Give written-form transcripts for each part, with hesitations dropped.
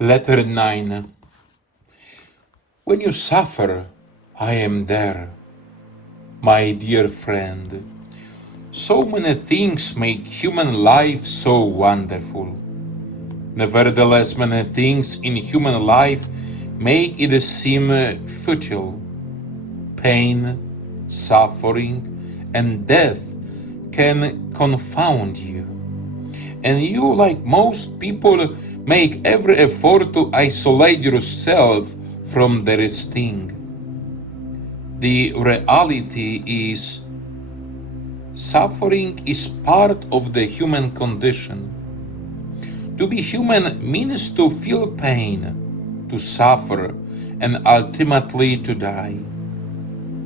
Letter 9. When you suffer, I am there, my dear friend. So many things make human life so wonderful. Nevertheless, many things in human life make it seem futile. Pain, suffering, and death can confound you. And you, like most people, make every effort to isolate yourself from their sting. The reality is, suffering is part of the human condition. To be human means to feel pain, to suffer, and ultimately to die.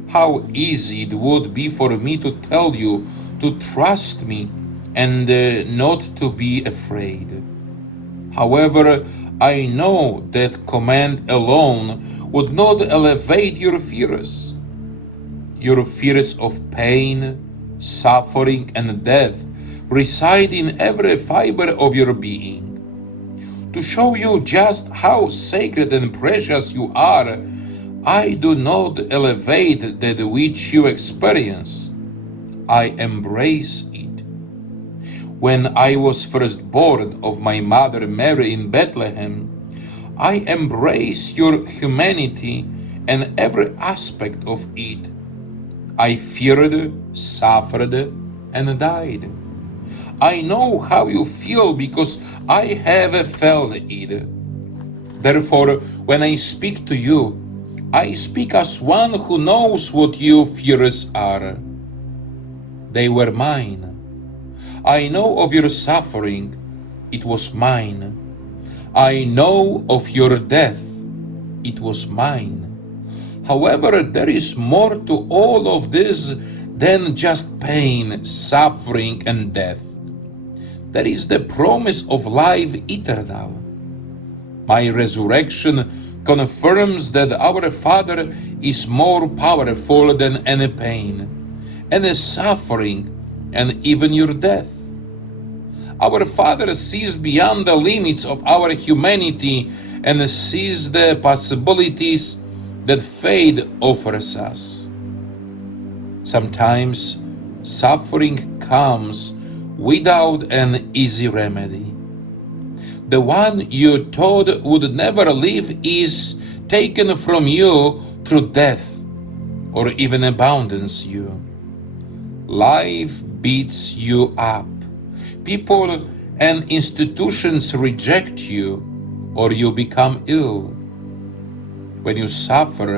How easy it would be for me to tell you to trust me and not to be afraid. However, I know that command alone would not elevate your fears. Your fears of pain, suffering, and death reside in every fiber of your being. To show you just how sacred and precious you are, I do not elevate that which you experience. I embrace it. When I was first born of my mother Mary in Bethlehem, I embrace your humanity and every aspect of it. I feared, suffered, and died. I know how you feel because I have felt it. Therefore, when I speak to you, I speak as one who knows what your fears are. They were mine. I know of your suffering. It was mine. I know of your death. It was mine. However, there is more to all of this than just pain, suffering, and death. There is the promise of life eternal. My resurrection confirms that our Father is more powerful than any pain, any suffering, and even your death. Our Father sees beyond the limits of our humanity and sees the possibilities that fate offers us. Sometimes suffering comes without an easy remedy. The one you thought would never leave is taken from you through death or even abandons you. Life beats you up. People and institutions reject you or you become ill. When you suffer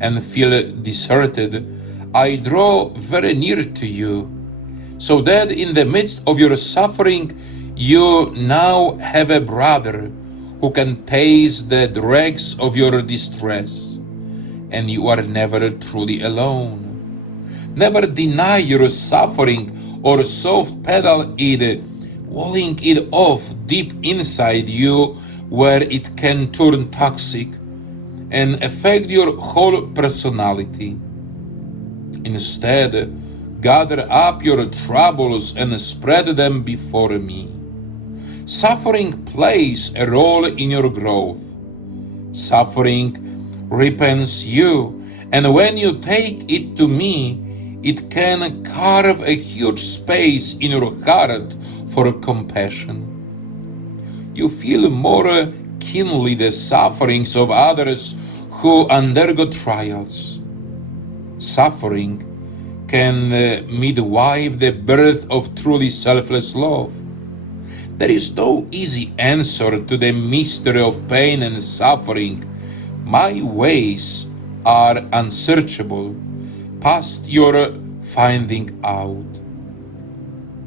and feel deserted, I draw very near to you, so that in the midst of your suffering, you now have a brother who can taste the dregs of your distress, and you are never truly alone. Never deny your suffering or soft pedal it, walling it off deep inside you where it can turn toxic and affect your whole personality. Instead, gather up your troubles and spread them before me. Suffering plays a role in your growth. Suffering ripens you, and when you take it to me, it can carve a huge space in your heart for compassion. You feel more keenly the sufferings of others who undergo trials. Suffering can midwife the birth of truly selfless love. There is no easy answer to the mystery of pain and suffering. My ways are unsearchable, past your finding out.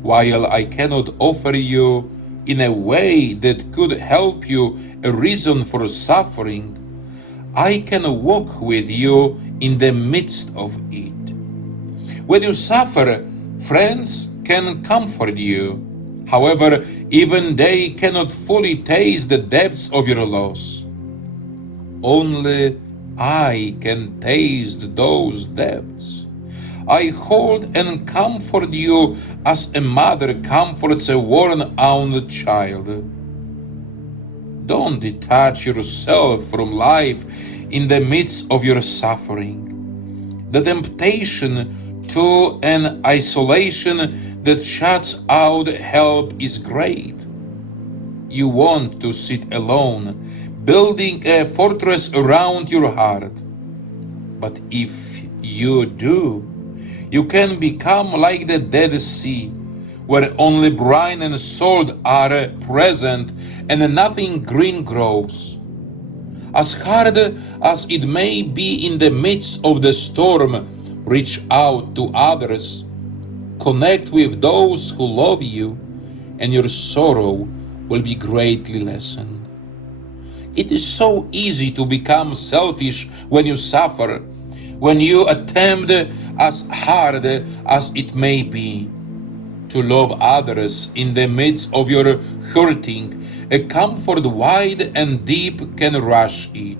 While I cannot offer you in a way that could help you a reason for suffering, I can walk with you in the midst of it. When you suffer, friends can comfort you. However, even they cannot fully taste the depths of your loss. Only I can taste those depths. I hold and comfort you as a mother comforts a worn-out child. Don't detach yourself from life in the midst of your suffering. The temptation to an isolation that shuts out help is great. You want to sit alone, building a fortress around your heart. But if you do, you can become like the Dead Sea, where only brine and salt are present and nothing green grows. As hard as it may be in the midst of the storm, reach out to others, connect with those who love you, and your sorrow will be greatly lessened. It is so easy to become selfish when you suffer, when you attempt, as hard as it may be, to love others in the midst of your hurting. A comfort wide and deep can rush it.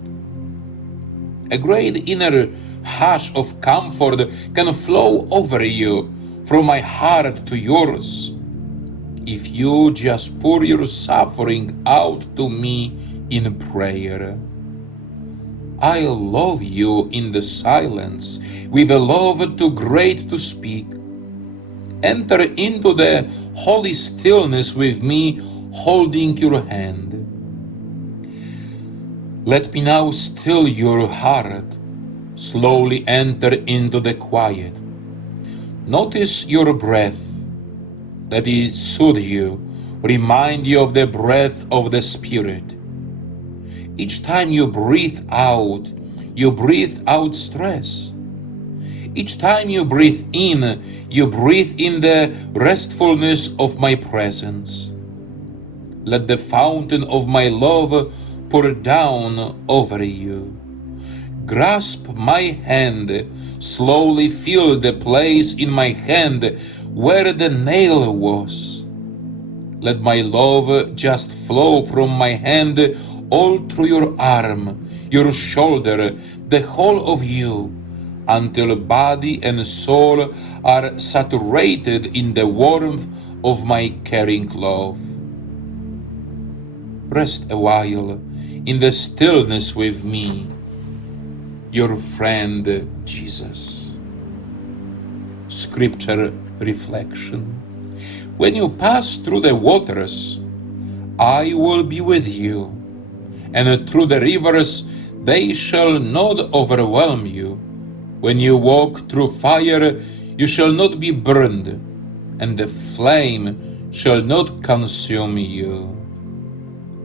A great inner hush of comfort can flow over you from my heart to yours. If you just pour your suffering out to me in prayer. I love you in the silence, with a love too great to speak. Enter into the holy stillness with me, holding your hand. Let me now still your heart, slowly enter into the quiet. Notice your breath. Let it soothe you, remind you of the breath of the Spirit. Each time you breathe out stress. Each time you breathe in the restfulness of my presence. Let the fountain of my love pour down over you. Grasp my hand, slowly feel the place in my hand where the nail was. Let my love just flow from my hand all through your arm, your shoulder, the whole of you, until body and soul are saturated in the warmth of my caring love. Rest a while in the stillness with me, your friend Jesus. Scripture reflection. When you pass through the waters, I will be with you, and through the rivers they shall not overwhelm you. When you walk through fire, you shall not be burned, and the flame shall not consume you.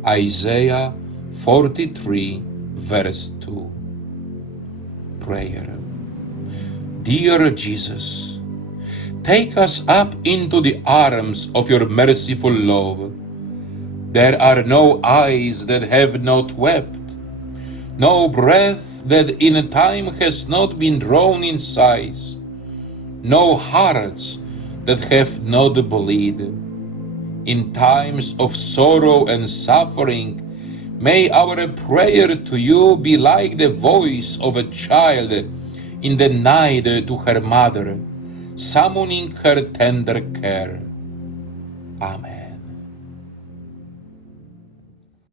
Isaiah 43, verse 2. Prayer. Dear Jesus, take us up into the arms of your merciful love. There are no eyes that have not wept, no breath that in time has not been drawn in sighs, no hearts that have not bled. In times of sorrow and suffering, may our prayer to you be like the voice of a child in the night to her mother, summoning her tender care. Amen.